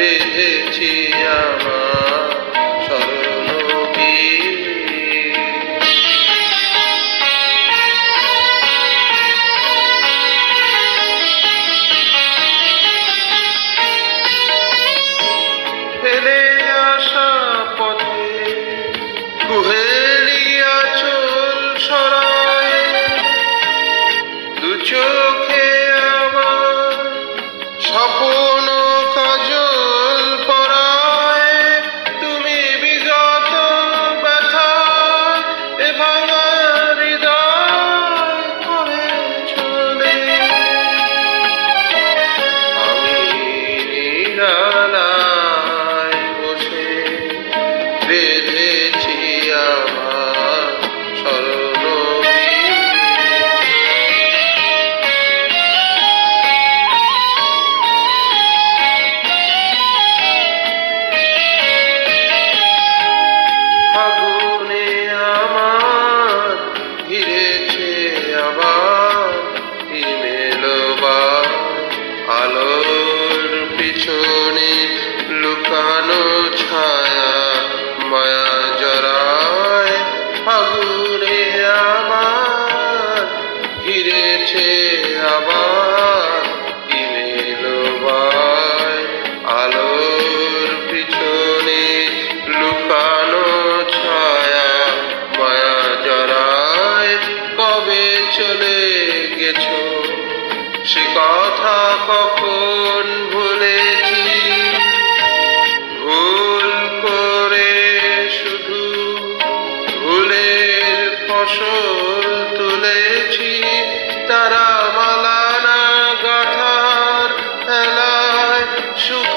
বেঁধেছি আমার স্মরণবীর। ফেলে আসা পথে কুহেলিয়া চোল সরায়, দু চোখে আমার স্বপ্ন কাজল পরায়। তুমি বিগত ব্যথা এ ভাঙা হৃদয় করে চলে, আমি নিরালায় বসে বেঁধেছি আমার স্মরণবীর। ফাগুনে আমার ঘিরেছে আবার ইমেলবার, আলোর পিছনে লুকানো ছায়া মায়া জড়ায়। ফাগুনে আমার ঘিরেছে আবার ইমেলবার, আলোর পিছনে লুকানো ছায়া মায়া জড়ায়। কবে চলে গেছো সে কথা কখন ভুলেছি, ভুল করে শুধু ভুলের ফসল তুলেছি। তারা মালা না গাঁথার হেলায় সুখ